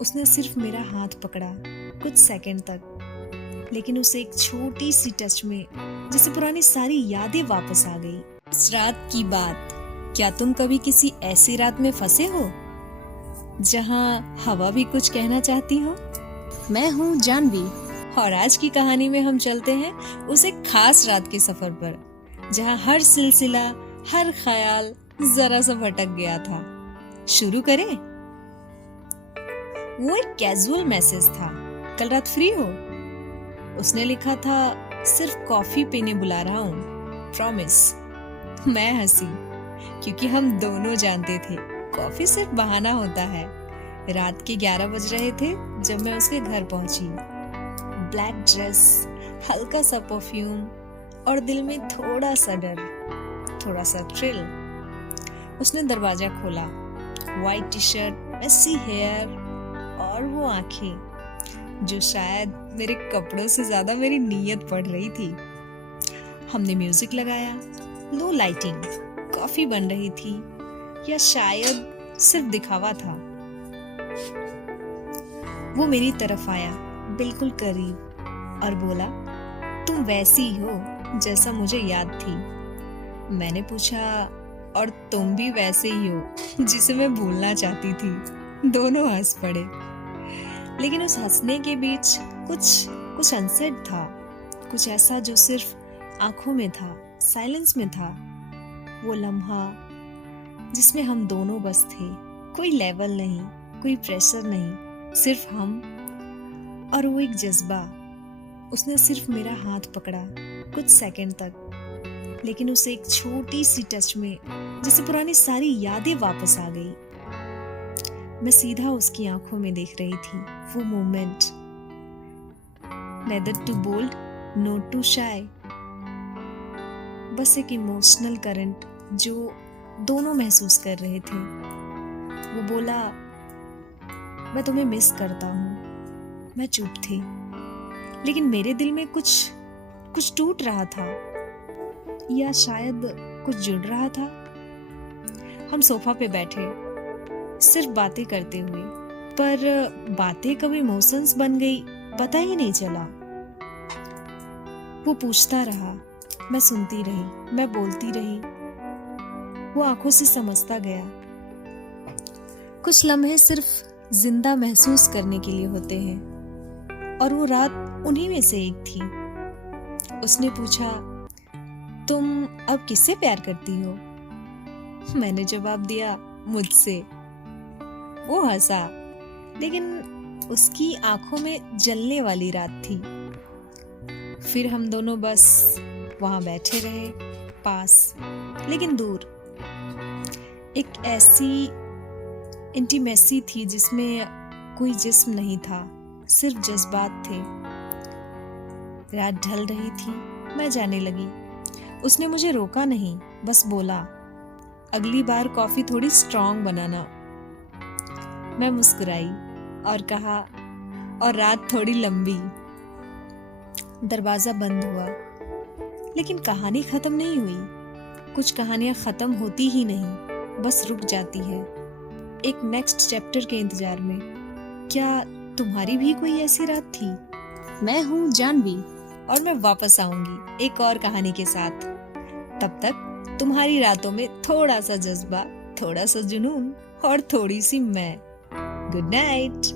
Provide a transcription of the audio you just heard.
उसने सिर्फ मेरा हाथ पकड़ा कुछ सेकंड तक, लेकिन उसे एक छोटी सी टच में जैसे पुरानी सारी यादें वापस आ गई। इस रात की बात, क्या तुम कभी किसी ऐसी रात में फंसे हो जहां हवा भी कुछ कहना चाहती हो? मैं हूँ जानवी और आज की कहानी में हम चलते हैं उस एक खास रात के सफर पर, जहां हर सिलसिला, हर ख्याल जरा सा भटक गया था। शुरू करें? वो एक कैजुअल मैसेज था, कल रात फ्री हो? उसने लिखा था, सिर्फ कॉफी पीने बुला रहा हूँ, प्रॉमिस। मैं हंसी, क्योंकि हम दोनों जानते थे कॉफी सिर्फ बहाना होता है। रात के 11 बज रहे थे जब मैं उसके घर पहुंची। ब्लैक ड्रेस, हल्का सा परफ्यूम और दिल में थोड़ा सा डर, थोड़ा सा थ्रिल। उसने दरवाजा खोला, white T shirt, messy hair और वो आंखें जो शायद मेरे कपड़ों से ज्यादा मेरी नीयत पढ़ रही थी। हमने म्यूजिक लगाया, लो लाइटिंग, कॉफी बन रही थी या शायद सिर्फ दिखावा था। वो मेरी तरफ आया, बिल्कुल करीब, और बोला, तुम वैसी ही हो जैसा मुझे याद थी। मैंने पूछा, और तुम भी वैसे ही हो जिसे मैं भूलना चाहती थी। दोनों हंस पड़े, लेकिन उस हंसने के बीच कुछ अनसेड था, कुछ ऐसा जो सिर्फ आंखों में था, साइलेंस में था। वो लम्हा जिसमें हम दोनों बस थे, कोई लेवल नहीं, कोई प्रेशर नहीं, सिर्फ हम और वो एक जज्बा। उसने सिर्फ मेरा हाथ पकड़ा कुछ सेकंड तक, लेकिन उसे एक छोटी सी टच में जैसे पुरानी सारी यादें वापस आ गई। मैं सीधा उसकी आंखों में देख रही थी वो moment, neither too bold, no too shy, बस एक इमोशनल करंट जो दोनों महसूस कर रहे थे। वो बोला, मैं तुम्हें मिस करता हूँ। मैं चुप थी, लेकिन मेरे दिल में कुछ टूट रहा था, या शायद कुछ जुड़ रहा था। हम सोफा पे बैठे, सिर्फ बातें करते हुए, पर बातें कब इमोशंस बन गई पता ही नहीं चला। वो पूछता रहा, मैं सुनती रही, मैं बोलती रही। वो आंखों से समझता गया। कुछ लम्हे सिर्फ जिंदा महसूस करने के लिए होते हैं, और वो रात उन्हीं में से एक थी। उसने पूछा, तुम अब किससे प्यार करती हो? मैंने जवाब दिया, मुझसे। वो हंसा, लेकिन उसकी आंखों में जलने वाली रात थी। फिर हम दोनों बस वहां बैठे रहे, पास लेकिन दूर। एक ऐसी इंटीमेसी थी जिसमें कोई जिस्म नहीं था, सिर्फ जज्बात थे। रात ढल रही थी, मैं जाने लगी। उसने मुझे रोका नहीं, बस बोला, अगली बार कॉफी थोड़ी स्ट्रॉन्ग बनाना। मैं मुस्कुराई और कहा, और रात थोड़ी लंबी। दरवाजा बंद हुआ, लेकिन कहानी खत्म नहीं हुई। कुछ कहानियां खत्म होती ही नहीं, बस रुक जाती है, एक नेक्स्ट चैप्टर के इंतजार में। क्या तुम्हारी भी कोई ऐसी रात थी? मैं हूँ जानवी, और मैं वापस आऊंगी एक और कहानी के साथ। तब तक तुम्हारी रातों में थोड़ा सा जज्बा, थोड़ा सा जुनून और थोड़ी सी मैं। Good night.